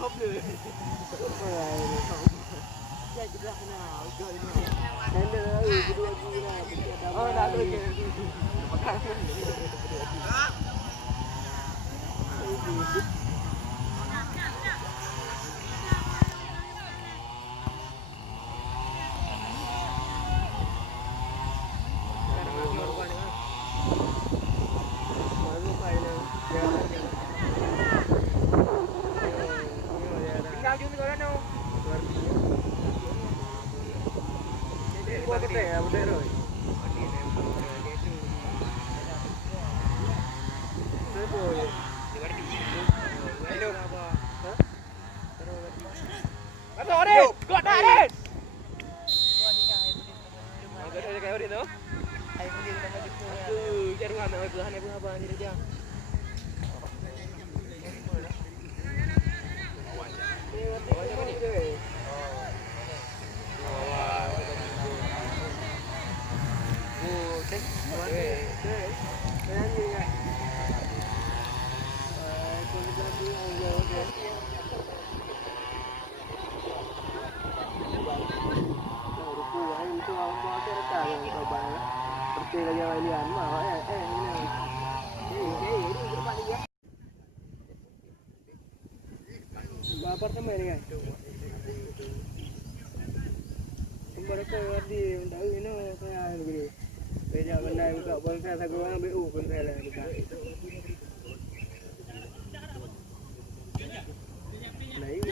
húp rồi. Jadi belah kenal, kau ini. Tender berdua gila. Oh, dah tu je. Makan. Apartemen ni kan. Kembali ke di undang ini saya begini. Beja bandai buka bangsa saya orang BU pun saya lah buka. Naik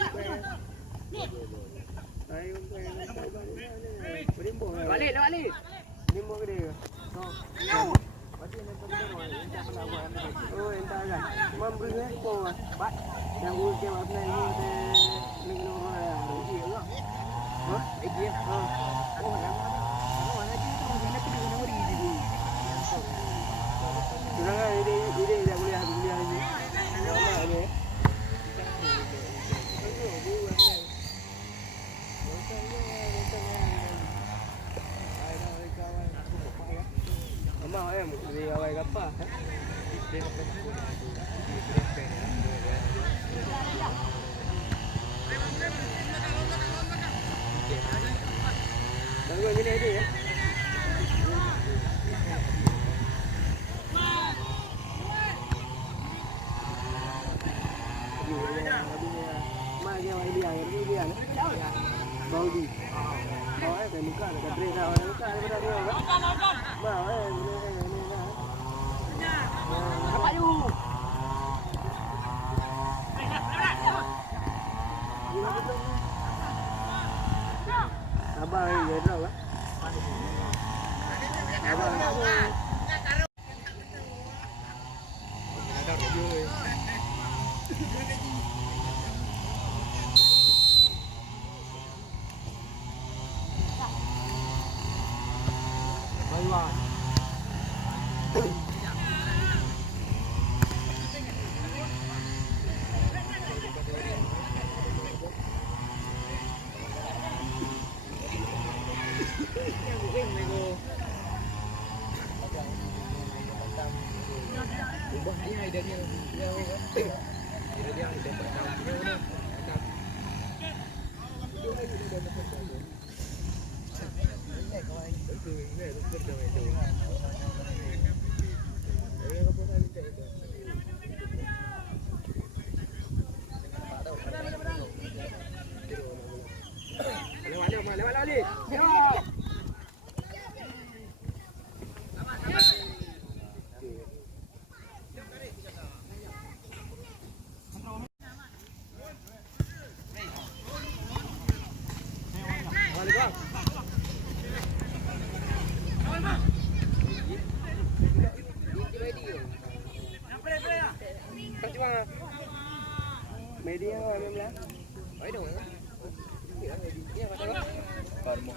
umpai. Balik. Limbo ke dia. Oh, entah kan. Memberi apa? Bat. Yang gue apa ni? Ni orang lah. Rugi lah. Hah? Rugi. Oh, yang mana lagi tu? Mana tu dengan orang ini? Jangan ini dah kuliah ni. Jangan ni. Mama em đi awal apa? Tunggu gini aja ya. Mai dia awal dia. Bau di. Bau kan muka dekat kereta awal muka daripada dia kan. Bau ini. Apa you? Abang ni dia tahu lah. Abang. Ada video. Bawa. Media memang lah. Baik dong. Iya, betul. Karmo.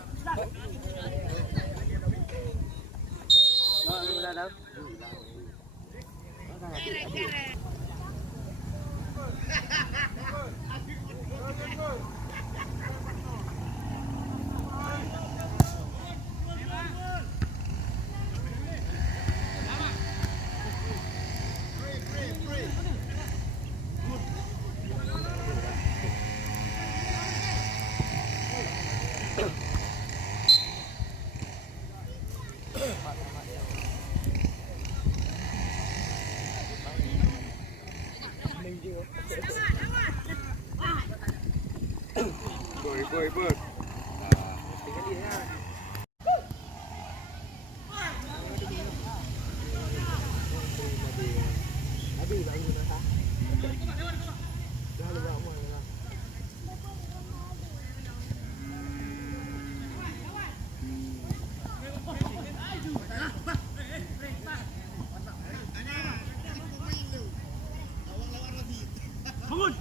Oh, udah dah. Boy, boy. Tinggal dia lah. Habis tak guna tak? Dah lepas semua lah. Bangun.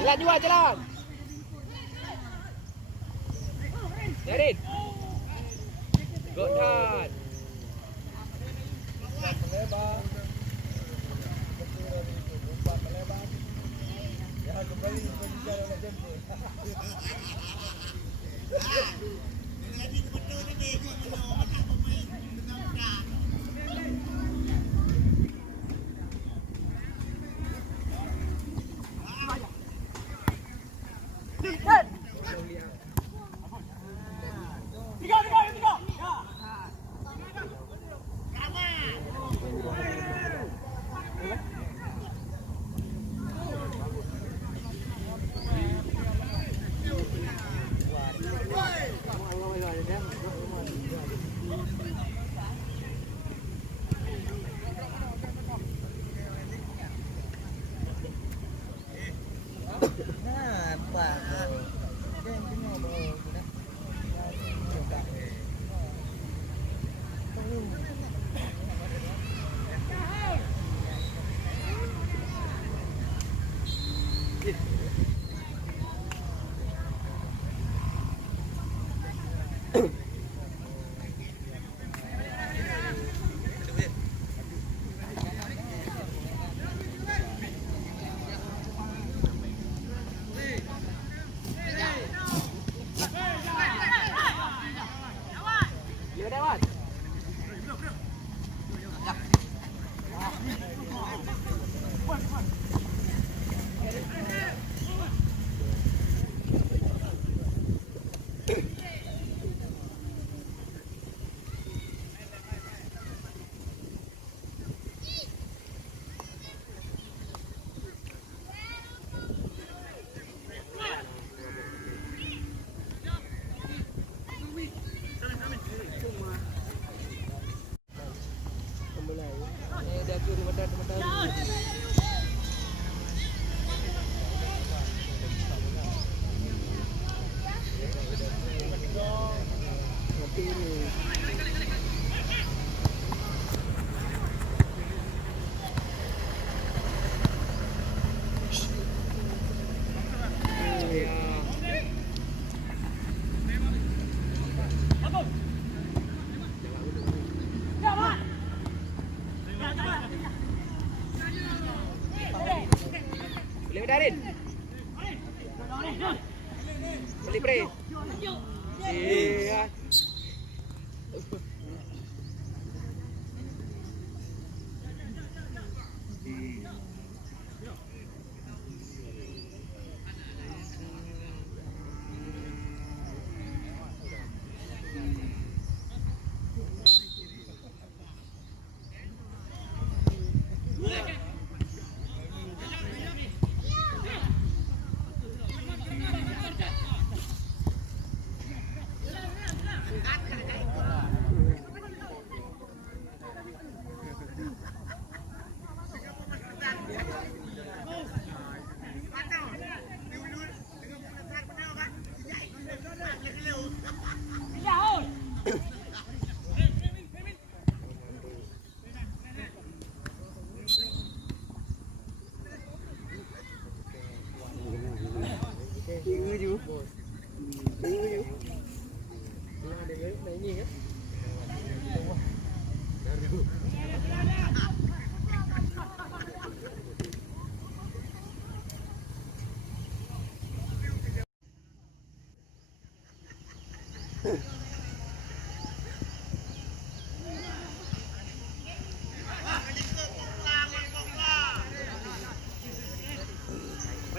Jalan juga, jalan. Jarin. Good touch. Boleh Darin. Boleh Bre. Iya.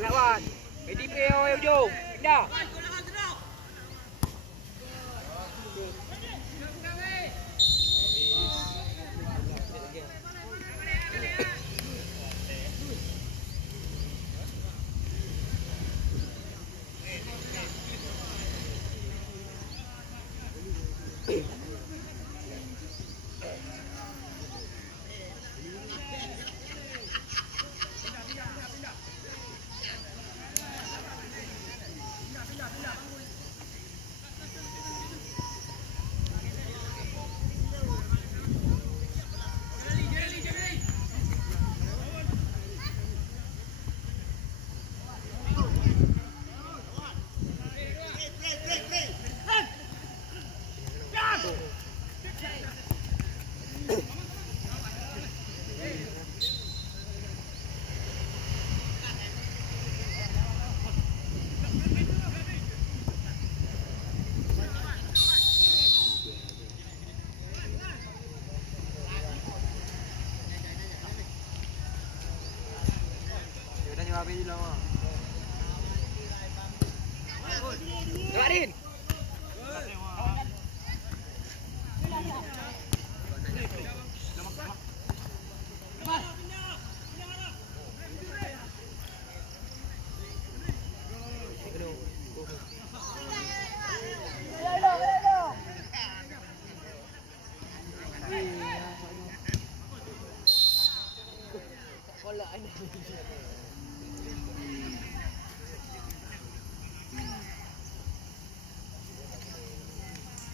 Melawan. Ready play away hujung. Pindah.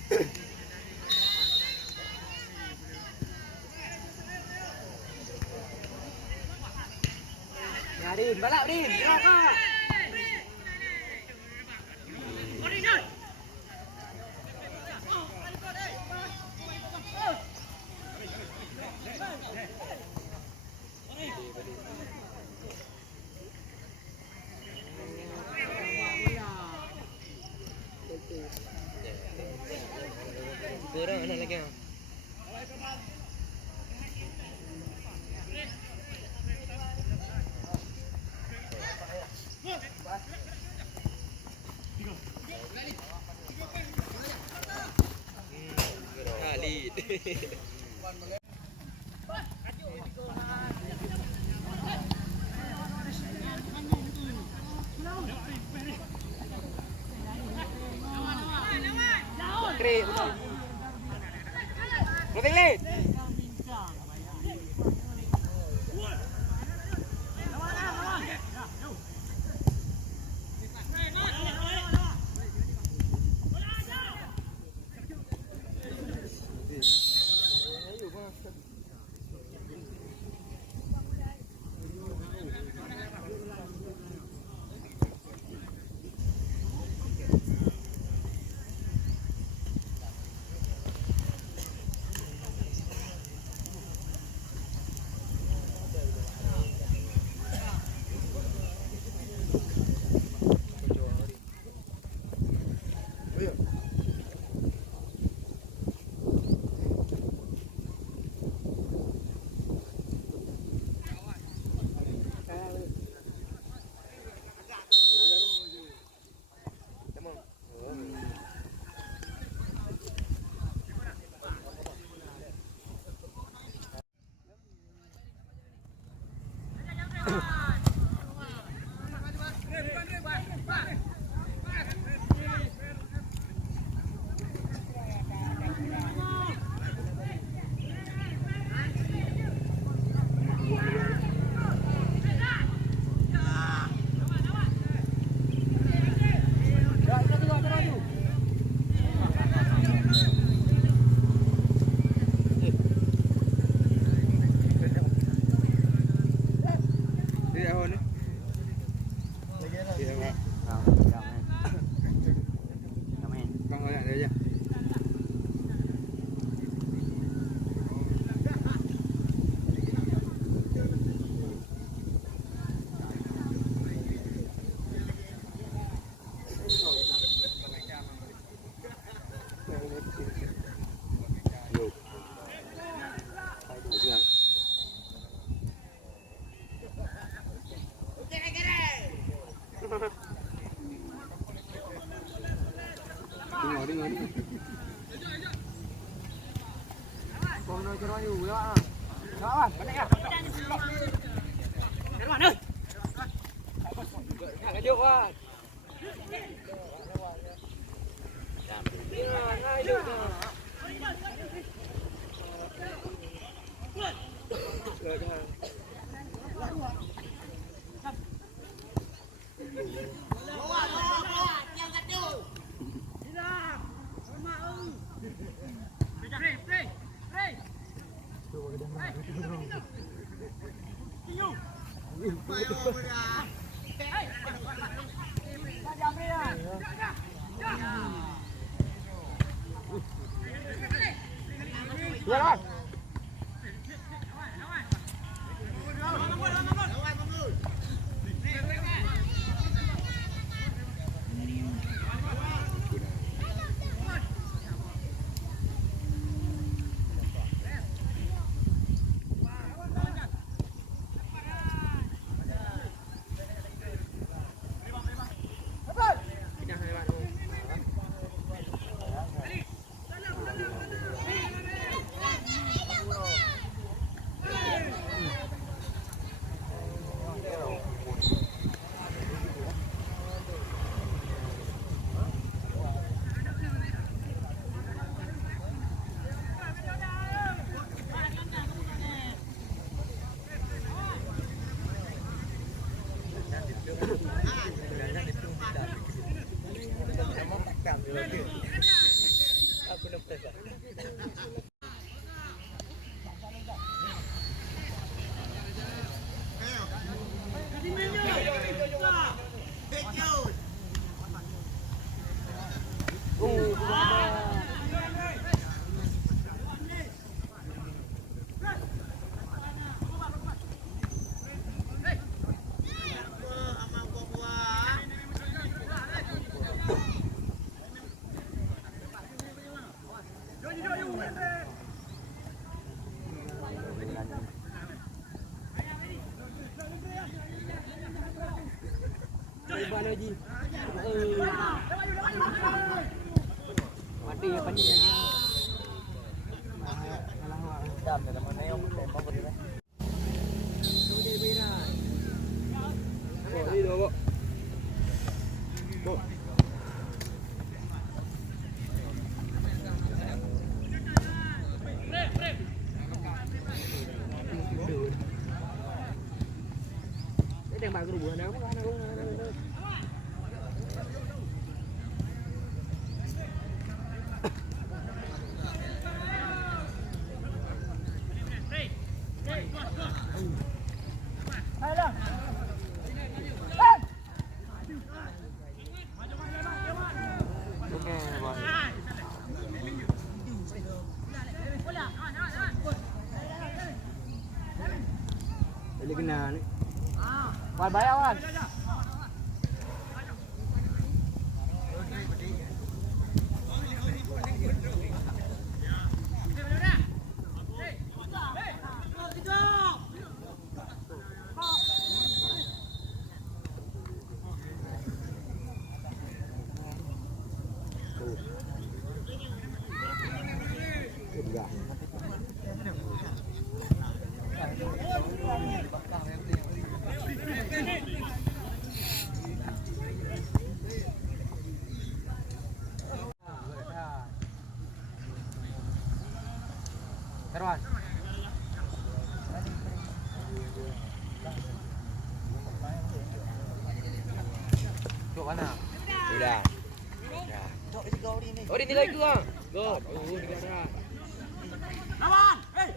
Nah, Din, balap Din. Gerak kak. Kurang anak lagi. Khalid. Krik betul. Betul Lid. Con ơi cho nó nhiều quá à. Đó, bắn này à. Cái bạn ơi. Cái điều quá. Ngay được rồi. Dạ rồi. iya pani lagi. Dam dalam mana yang tembak ke dia. Ini dua, Bo. Bo. Đang bàn cái đùa nào có ăn luôn. Ini kena ni. Wan bayar Wan. Terus. Cuk mana? Sudah. Cuk isi kau ni. Oh, ini lagi ke? Go. Oh, ni dah. Lawan. Hei.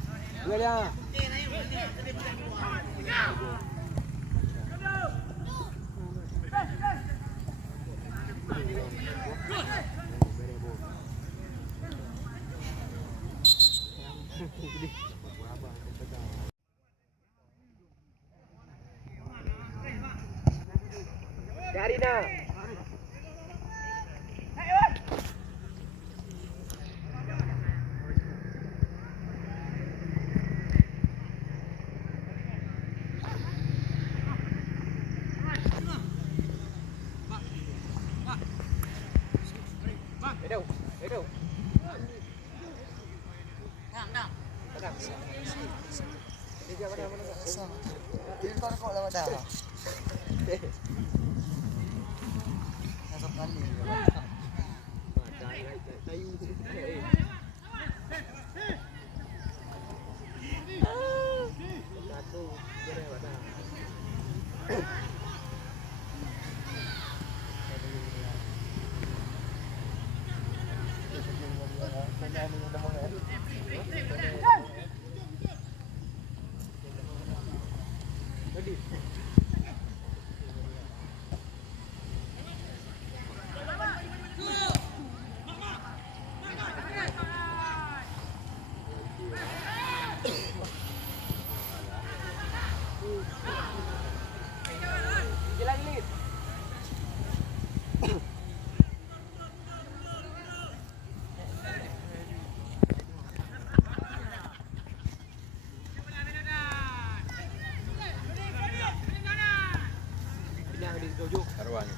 Dua dia. Cari dah. Đâu? Đâu? Đang. Đi ra mana? Ini kau kok lewat dah. Satu kali. Taruhannya.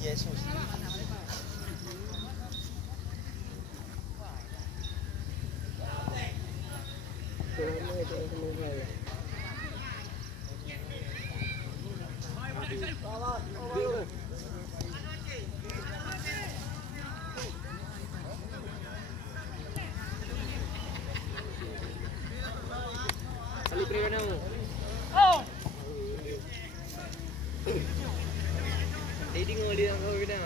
Yesus. Kali beri mana? Leading only ang kau kena.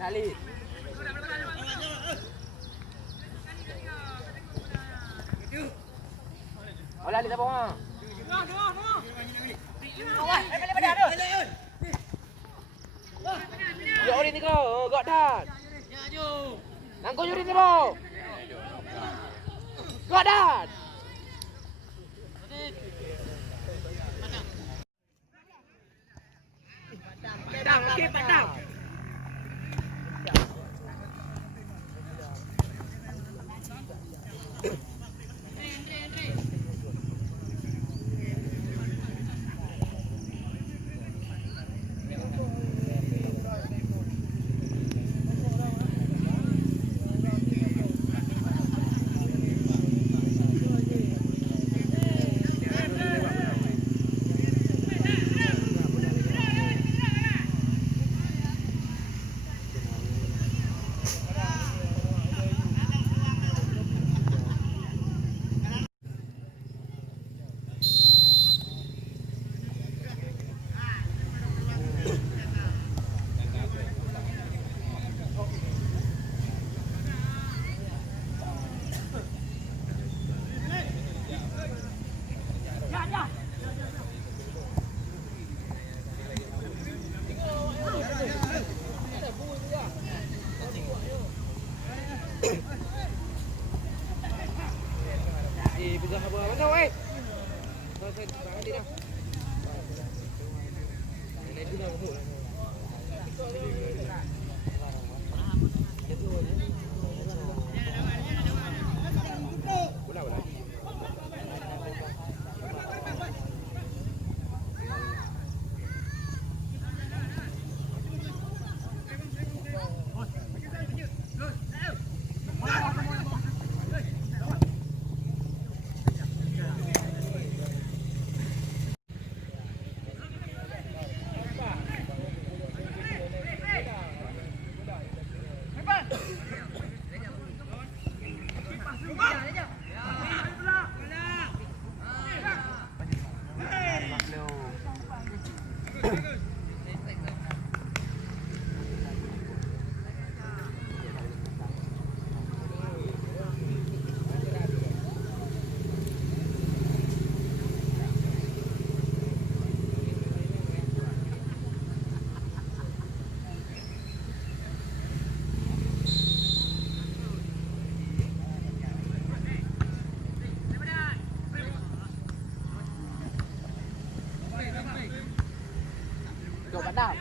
Kali. Olah lihat apa? Yo ori ni kau, gak dah. Nangko yuri ni bro. Gak dah. Padang, okey padang. Bisa apa? Mana oi? Saya tangan dia dah. Nenek tu dah masuk. Bola lagi. Jom padam.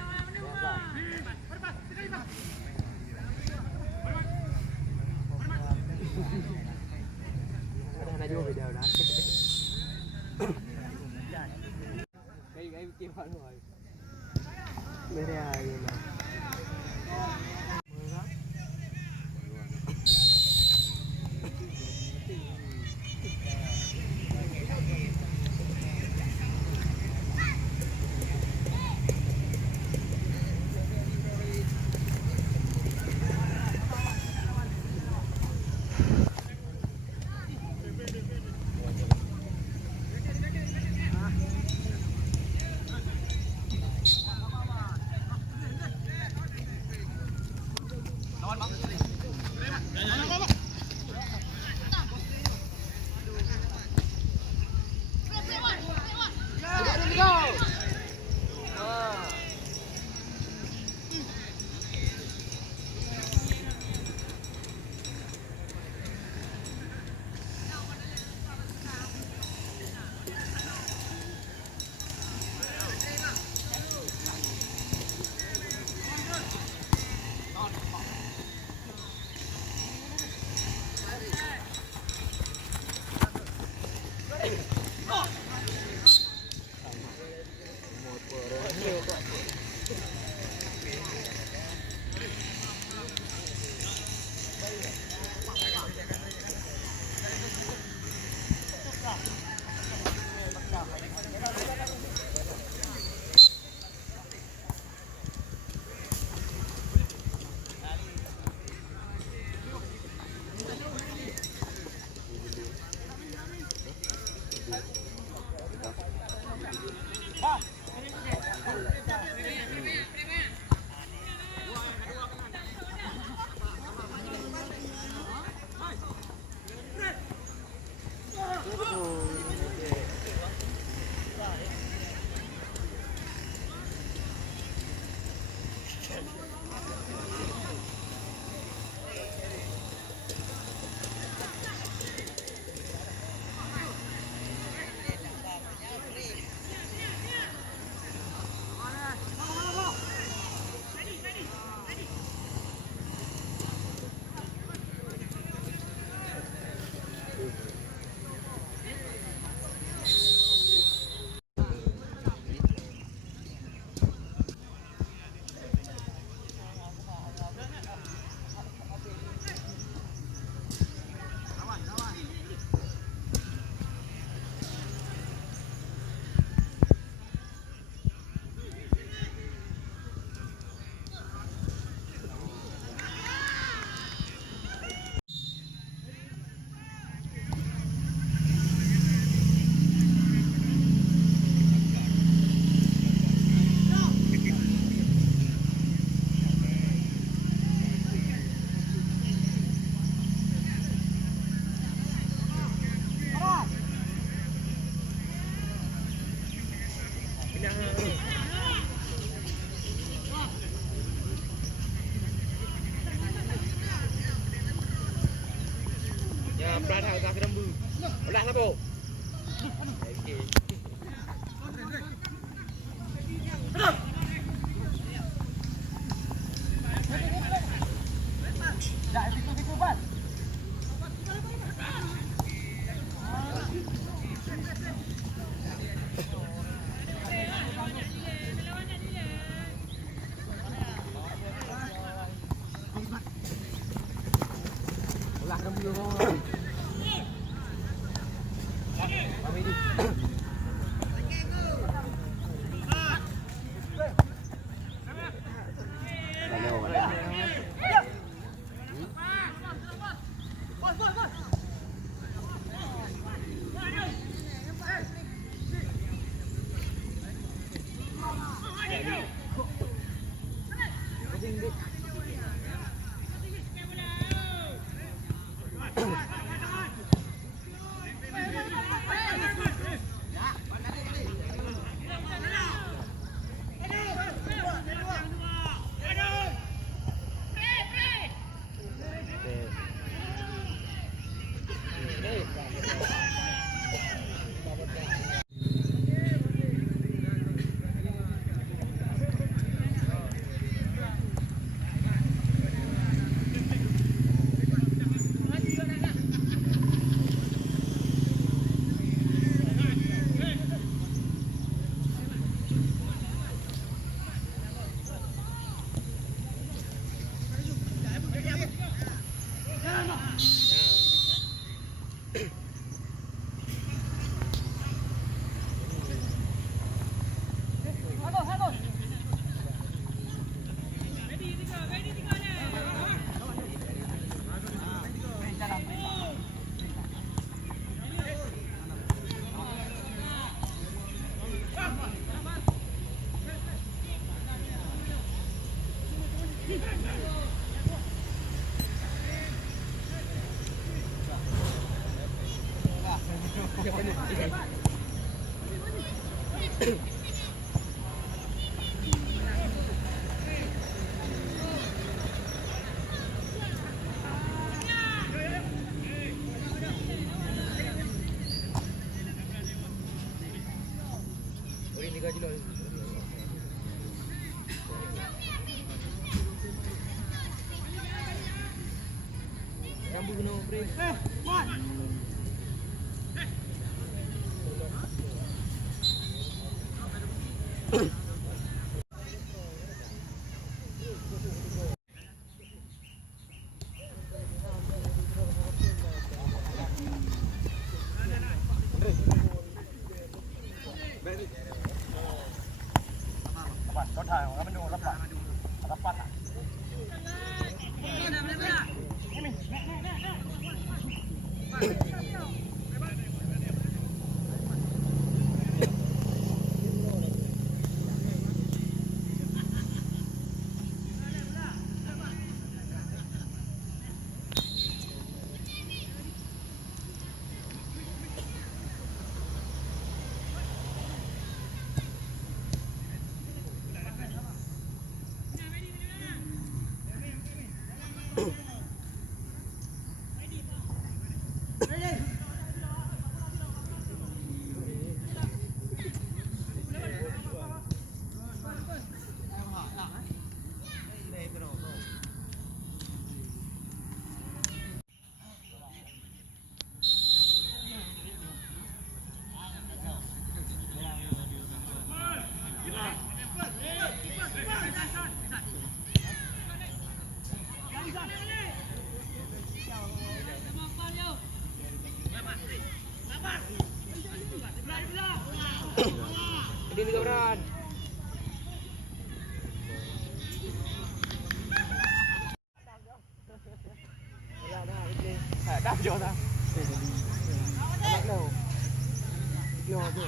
Ada nak jumpa dia dah. Kai bikin apa lu? Mere aja lah. go. Okay. Ini kawan. Đáp cho ta. Bắt đầu. Vô vô.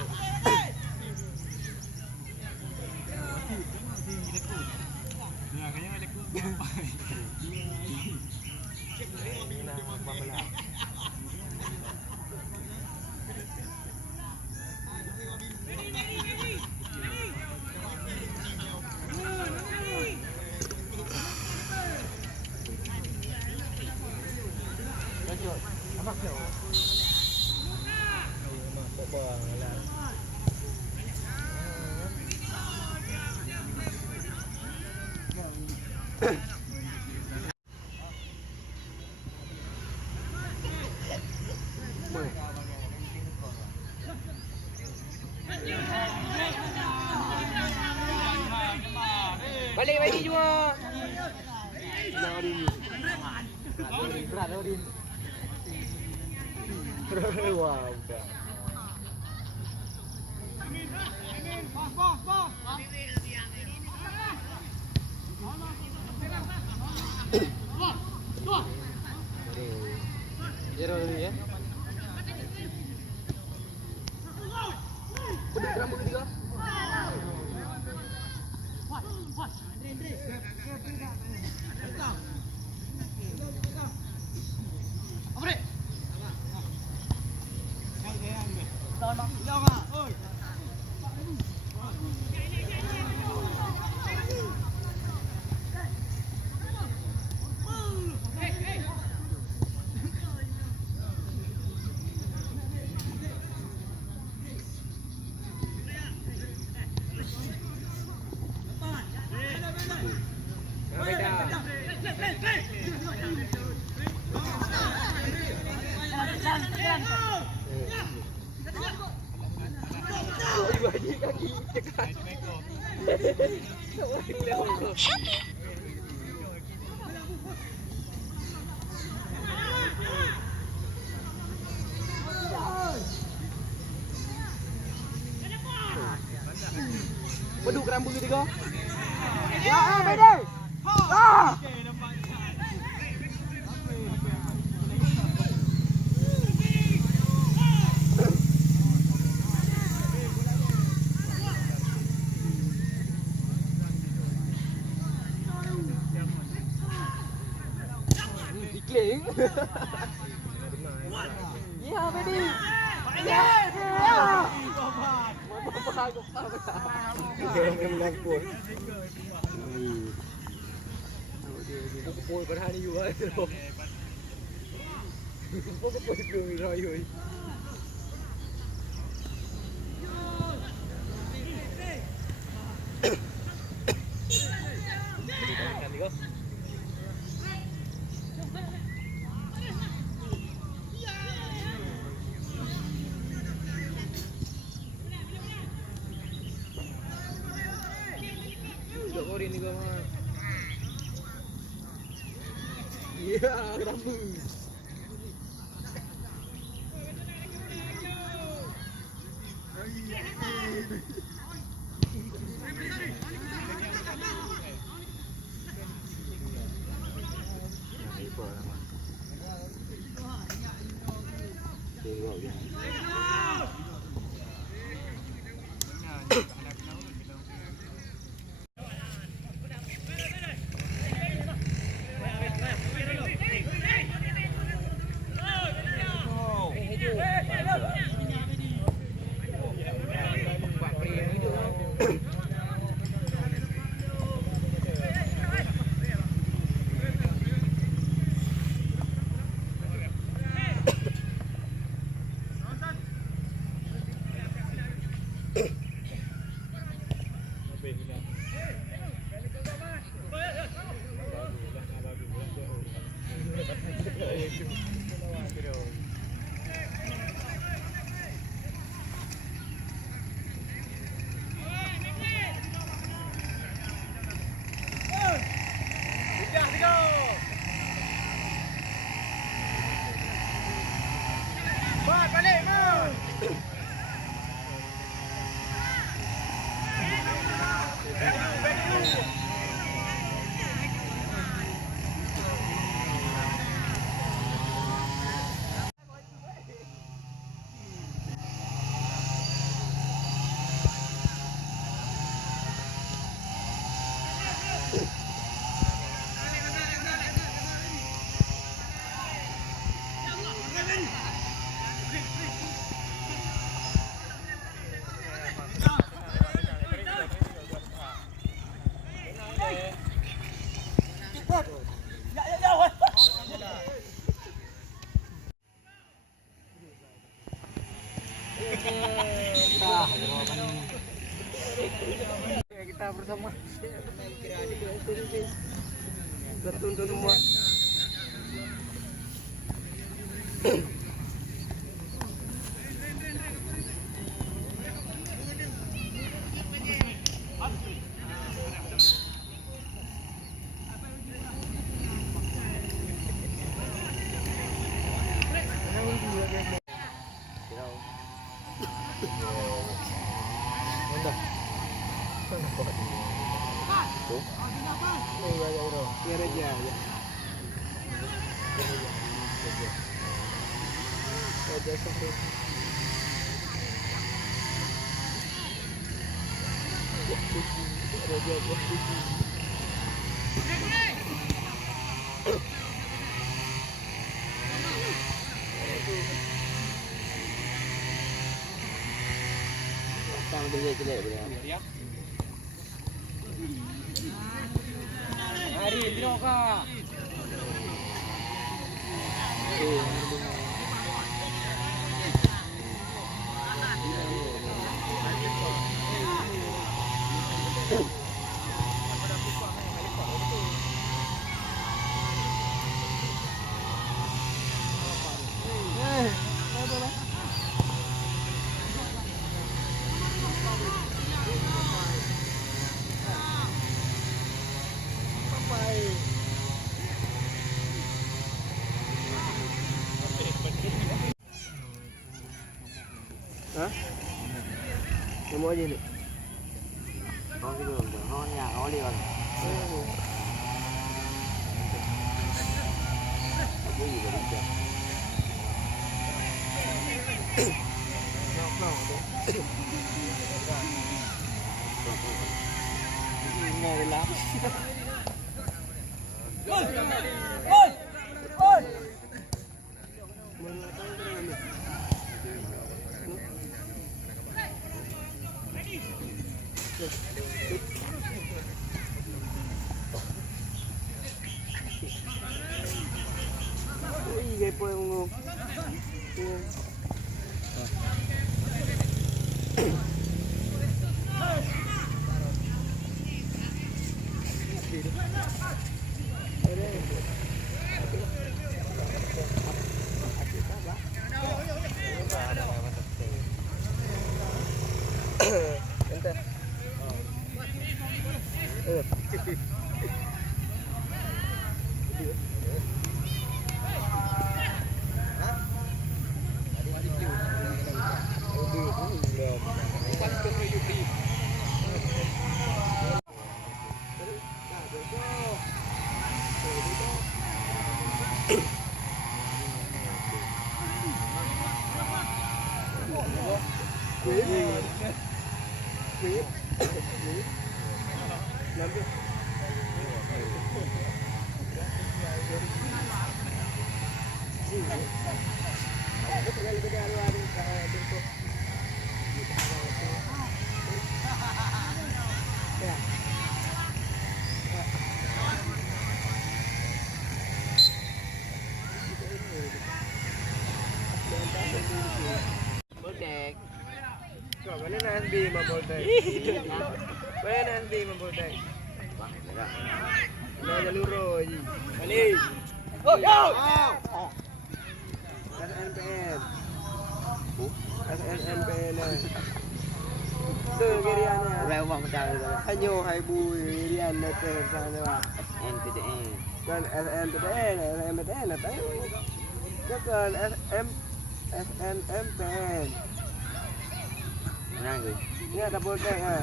Rồi, bắt đầu. Balik balik juga. Berat Odin. Wah, bukan. Zero dulu ya. Udah rambut ketiga. Beduk rambut ketiga. Ya, Bede. Ah. Iklim. Ya, Bede. Ya. Kepul pada hari juga tu. Kepul belum raya. Korin juga mah. Iya, rambut. Kita bersama Betul tu semua. Ya Raja ya. Raja sampai. Raja posisi. Tang dia jelek dia. Hari tengok kah. Hả? Em mua gì nữa? Có cái đường nó nhà nó liền. Cái gì vậy trời? Ngồi lắm. Ôi! Ôi! Ôi! Ui, ghê bơi không? Kau mana NSB memboleh? Mana NSB memboleh? Dah jalur roji. Balik. Oh, yo! SNPN. SNPN. Tu kiriannya. Rau bang dah. Hanyo hai bu kirian neter sana lah. NPTN. Kan SNPN lah tahu. Kan SNMPN. Mana người? Ni ada boleh ah.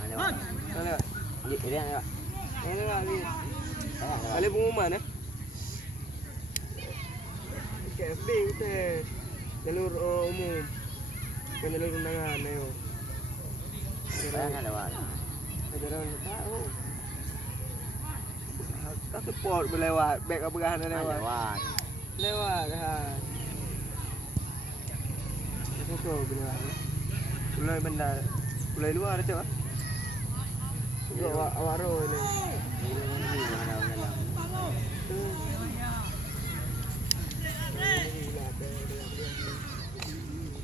Mana? Ini apa? Ini lagi. Kali pengumuman eh. KFB kita jalur umum. Kan jalur undangan ayo. Sekarang ada apa? Ajaran tahu. Tak support berlewat, back apa lewat. Lewat kan. Itu berlewat. Mulai benda, mulai luar ada cak. Awak roh ni. Ini mana dalam?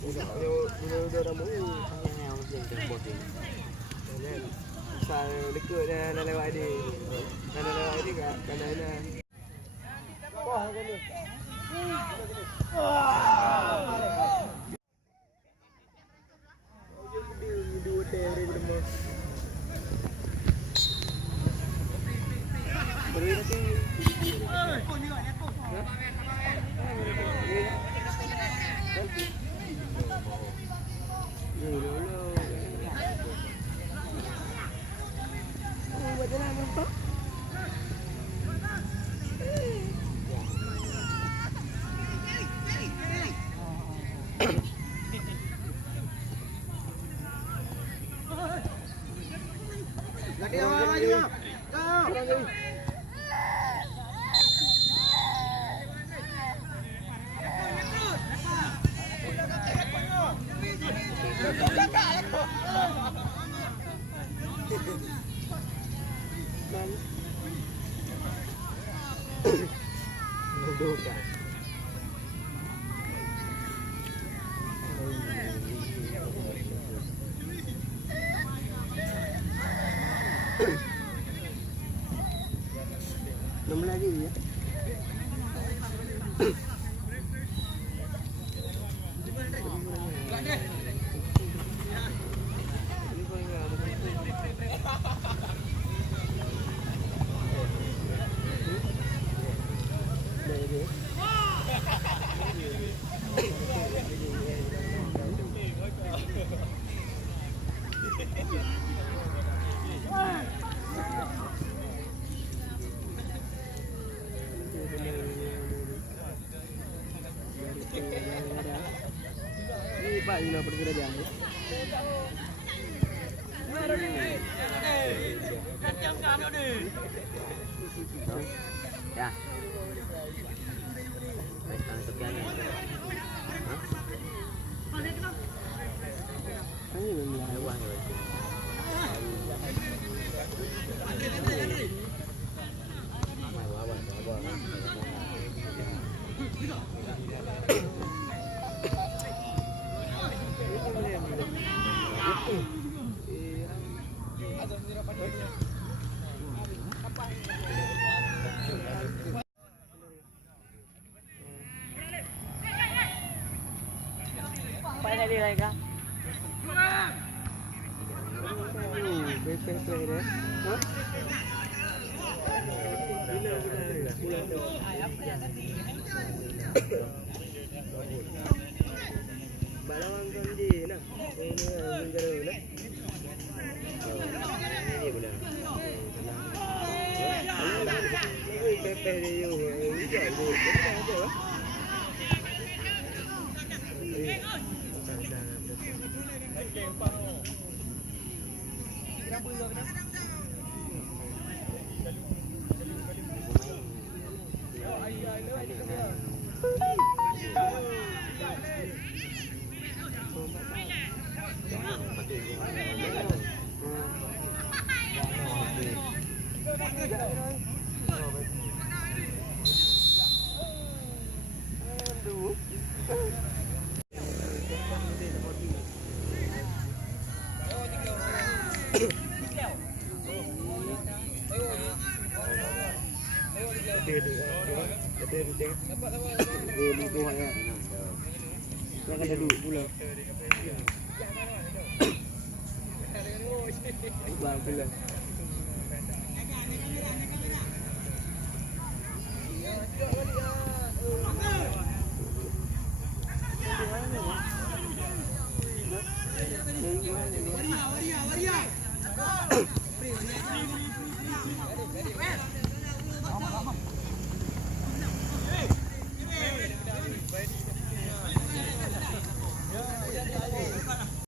Udah dah mau. Yang mesti terbuat ini. pasal dekat dah lewat dia. Dah lewat dia kat kanan. Wah, gini. Dua dari rumah. Beri nanti. Lagi awal lagi lah. Nombor lagi ya. Ini Pak Yuna berbeda jauh. Ya. Baikkan sekian. Ini memang hewan ya. Apa tadi lagi kan? Balawang kanji na. Ini menggaro na. Ini benar. Ini pepe dia. Ini jago. Ada lah. Yang ada duduk pula. Bang pula.